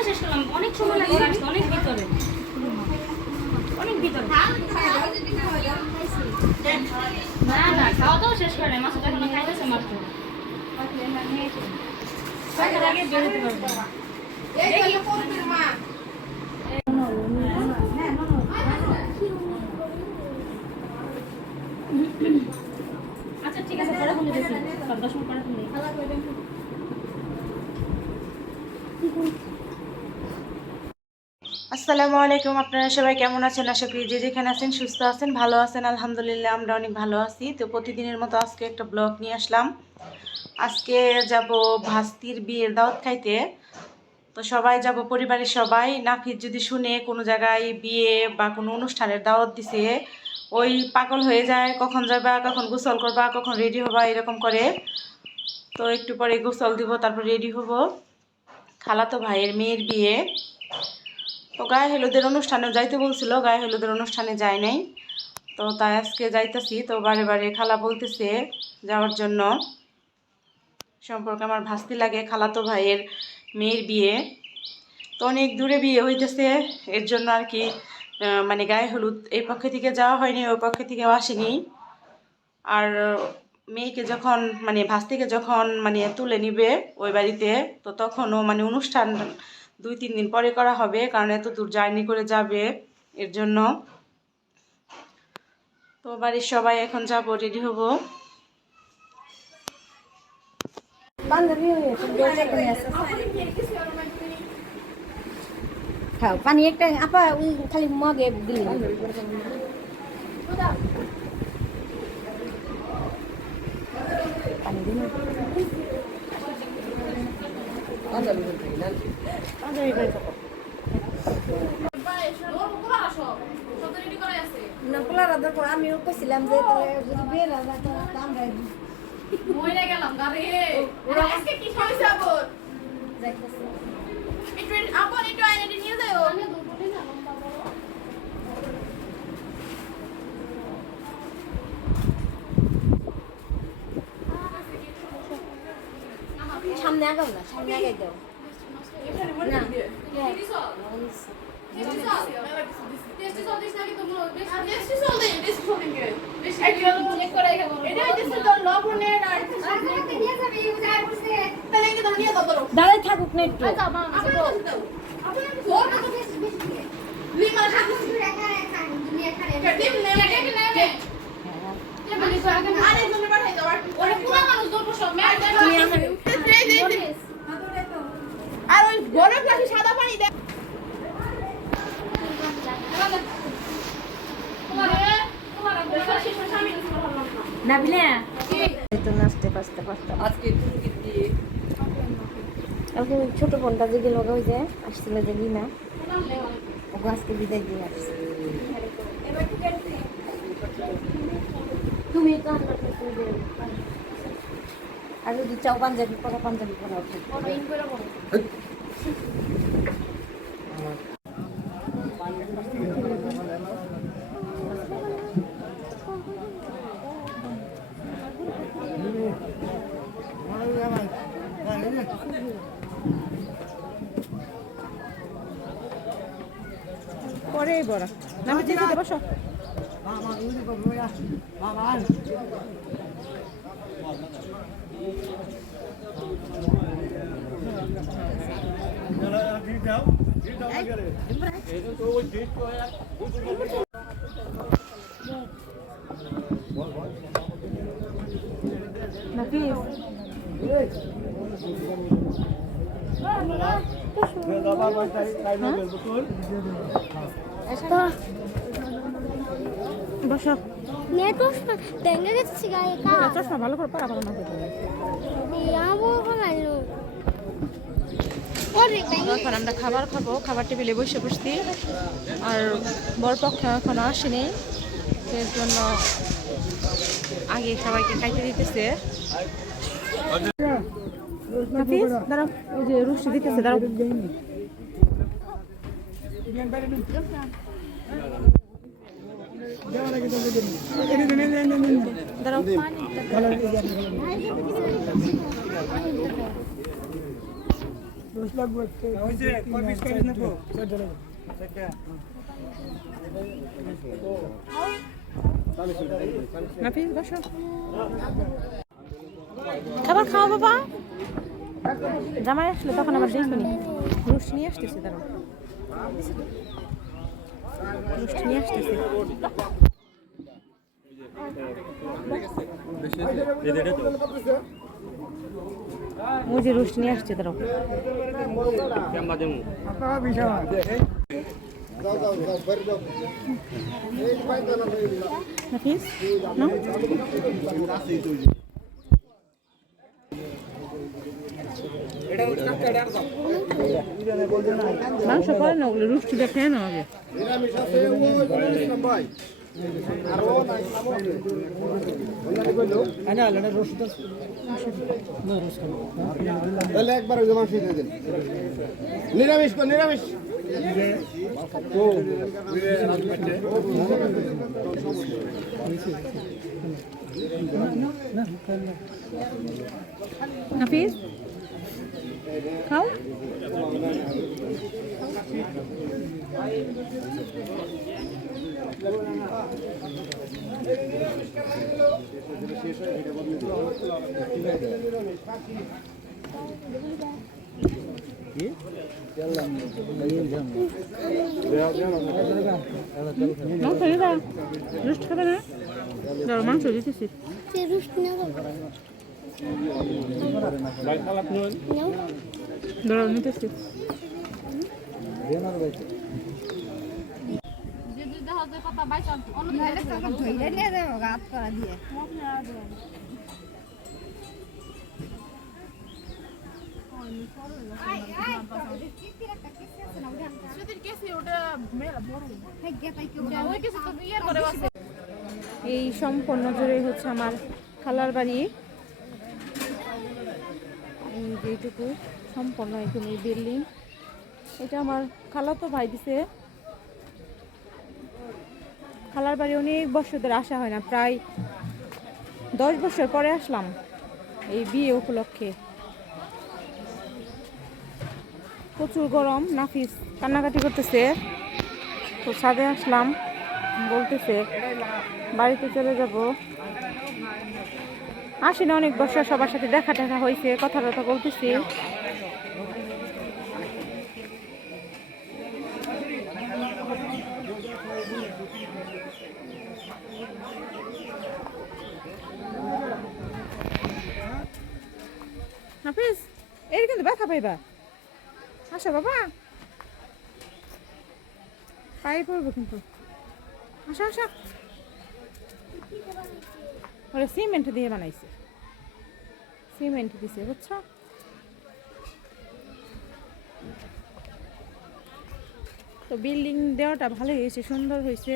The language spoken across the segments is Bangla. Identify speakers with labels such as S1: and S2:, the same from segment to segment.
S1: তো শেষ করলাম। অনেক সময় লাগে আসতে অনেক ভিতরে। অনেক ভিতরে। না না খাওয়া দাওয়া শেষ করে নাই। মাছটা এখনও খাইতেছে মাত্র। আচ্ছা ঠিক আছে, পরে ফোন দিতেছি দশ মিনিট পরে ফোন দিই
S2: আসসালামু আলাইকুম, আপনারা সবাই কেমন আছেন? আশা করি যে যেখানে আছেন সুস্থ আছেন, ভালো আছেন, আলহামদুলিল্লাহ, আমরা অনেক ভালো আছি। তো প্রতিদিনের মতো আজকে একটা ব্লগ নিয়ে আসলাম। আজকে যাব ভাস্তির বিয়ের দাওয়াত খাইতে। তো সবাই যাব, পরিবারের সবাই। নাফিদ যদি শুনে কোনো জায়গায় বিয়ে বা কোনো অনুষ্ঠানের দাওয়াত দিছে, ওই পাগল হয়ে যায়, কখন যাবা কখন গোসল করবা, কখন রেডি হবা, এরকম করে। তো একটু পরে গোসল দিব, তারপর রেডি হব। খালাতো ভাইয়ের মেয়ের বিয়ে। তো গায়ে হলুদের অনুষ্ঠানে যাইতে বলছিল, গায়ে হলুদের অনুষ্ঠানে যায় নাই। তো তাই আজকে যাইতেছি। তো বারে বারে খালা বলতেছে যাওয়ার জন্য। সম্পর্কে আমার ভাস্তি লাগে, খালাতো ভাইয়ের মেয়ের বিয়ে। তো অনেক দূরে বিয়ে হইতেছে। এর জন্য আর কি মানে গায়ে হলুদ এই পক্ষে থেকে যাওয়া হয়নি, ওই পক্ষে থেকেও আসেনি। আর মেয়েকে যখন মানে ভাস্তিকে যখন মানে তুলে নিবে ওই বাড়িতে, তো তখনও মানে অনুষ্ঠান দুই তিন দিন পরে করা হবে কারণ এত দূর জার্নি করে যাবে এর জন্য। তো বাড়ির সবাই এখন যাব রেডি হব।
S3: হয়ে পানি একটা আপা ওই খালি মগে দিলি। পানি দিন আমিও কইছিলাম যে তাহলে যদি বিয়ে রাধা তাহলে আমরা
S4: মরে গেলাম গারে আজকে কি হয়েছে আবার
S3: যাইতেছি
S4: একটু আবার একটু আইনেটি নিয়ে যাও
S3: সামনে আগাও না সামনে না
S4: কি দাও।
S3: দাঁড়াই থাকুক না একটু
S4: আরে জন্য পাঠাই দাও ওরে পুরো মানুষ দৌড় সব ম্যাচ আর ওই সাদা পানি দে
S3: না বিলে তো নাচতে পারতে পারতাম
S5: আজকে টুকির
S3: ছোট বোনটা যে গেল ওই যে আসছিল যে লিনা ওকে আজকে বিদায় দিয়ে আসছে। তুমি আর যদি চাও পাঞ্জাবি পরা পাঞ্জাবি পরা। উঠে
S2: পরে Thank you. বসো
S6: acá.
S2: চশমা ভালো করে পারা পারা না এখন আমরা খাবার খাব, খাবার টেবিলে বসে বসছি। আর বরপক্ষ এখনও আসেনি এর জন্য আগে সবাইকে খাইতে দিতেছে। দিতেছে, দাঁড়াও। দাঁড়াও।
S6: বসো খাবার খাও বাবা জামাই আসলে তখন আবার দেখবনি রুশ নিয়ে আসতেছে তারা রুশ নিয়ে আসতেছে ওই যে রুশ নিয়ে আসছে তারা নাফিস? না মাংস করে না, ওগুলো রুষ্টিটা খেয়ে নাও আগে
S5: তাহলে একবার নিরামিষ নিরামিষ।
S6: নাফিস খাও। মাংস দিবা রুষ্ট খাবে না দাও মাংস দিতেছি
S7: সে
S6: নিতেছি
S4: সেদিন গেছি ওটা মেলা বড় ওই কিছু তো ইয়ে করে বসে
S6: এই সম্পূর্ণ জুড়ে হচ্ছে আমার খালার বাড়ি। যেটুকু সম্পূর্ণ এই বিল্ডিং এটা আমার খালা তো ভাই দিছে। খালার বাড়ি অনেক বছর ধরে আসা হয় না, প্রায় দশ বছর পরে আসলাম এই বিয়ে উপলক্ষে। প্রচুর গরম, নাফিস কান্নাকাটি করতেছে। তো ছাদে আসলাম, বলতেছে, বাড়িতে চলে যাব। আসি না অনেক বছর সবার সাথে দেখা টাকা হয়েছে কথা টথা বলতেছি। হাফিজ এই কিন্তু ব্যথা পাইবা। আসো বাবা। পায়ে পড়ব কিন্তু। আসো আসো। ওরা সিমেন্ট দিয়ে বানাইছে। সিমেন্ট দিছে, বুঝছ? তো বিল্ডিং দেওয়াটা ভালো হয়েছে, সুন্দর হয়েছে।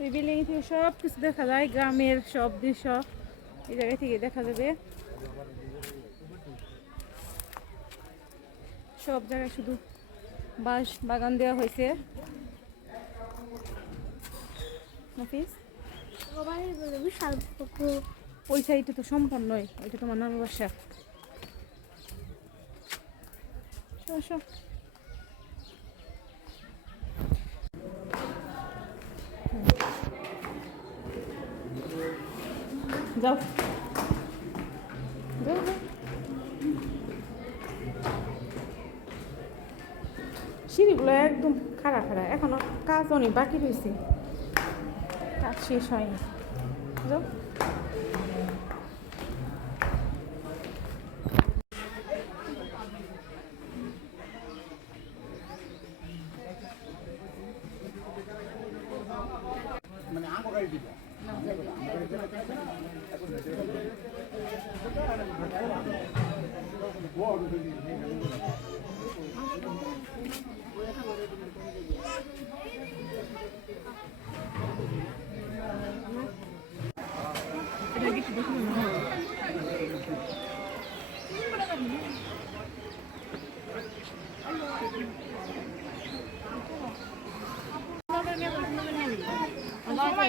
S6: ওই বিল্ডিং থেকে সব কিছু দেখা যায়, গ্রামের সব দৃশ্য। এই জায়গা থেকে দেখা যাবে। সব জায়গায় শুধু বাঁশ বাগান দেওয়া হয়েছে। ওই সাইডে তো সম্পূর্ণই, ওইটা তোমার নামের বাসা। যাও যাও। যাও। একদম খারাপ খারাপ এখনও কাজ অনেক বাকি রয়েছে। কাজ শেষ হয়নি। যাও।
S4: সময় আসলে যাব ওই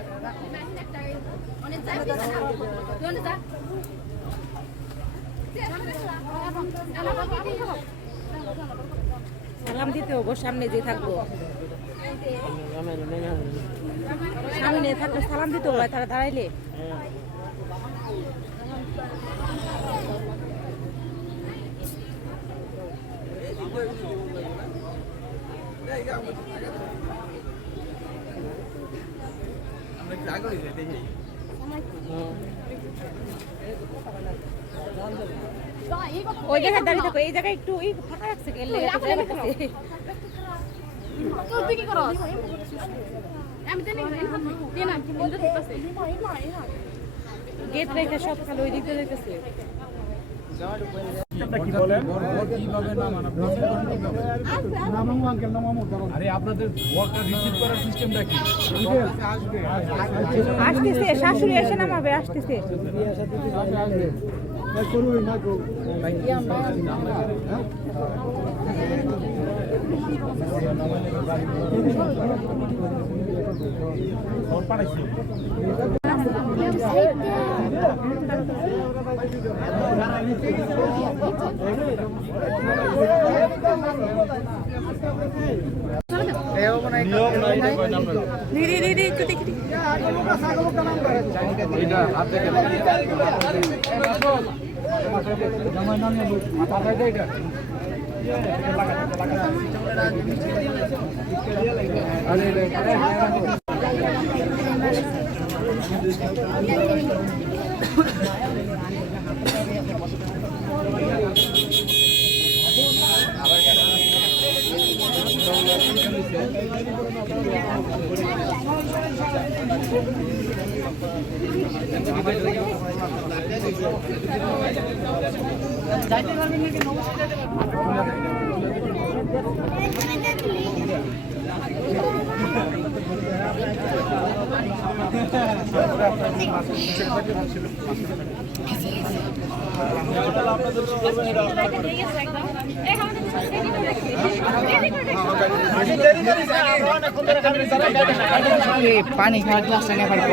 S6: সালাম দিতে হব সামনে যে থাকব। সামনে থাকলে সালাম দিতে হবে তারা দাঁড়াইলে। ওই জায়গায় দাঁড়িয়ে থাকো এই জায়গায় একটু ওই ফাঁকা রাখছে গেলে গেট রেখে সব খালি ওই দিক দিয়ে দেখতেছে
S8: আপনাদের ওয়ার্কটা রিসিভ করার সিস্টেমটা কি?
S6: আসতেছে শাশুড়ি এসে নামাবে আসতেছে। দিদি দিদি একটু দেখি
S8: এটা হাত থেকে জামাই নাম নেব মাথা খাইতে এটা আরে আপনাদের
S9: পানি খাওয়ার গ্লাস নিয়ে পারব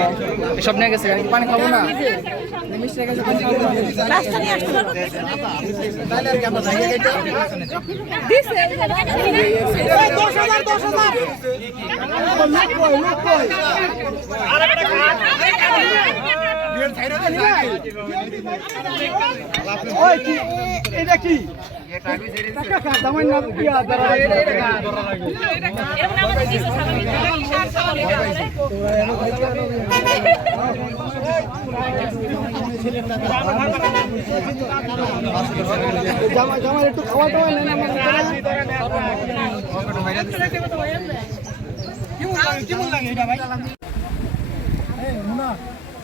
S9: সব নিয়ে গেছে পানি খাব না। খাব আর
S5: এটা কি টাকা খা দামাই না দিয়া দাঁড়া
S1: এরকম আমাদের কিছু সালামি দিতে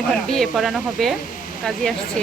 S6: এখন বিয়ে পড়ানো হবে কাজে আসছে।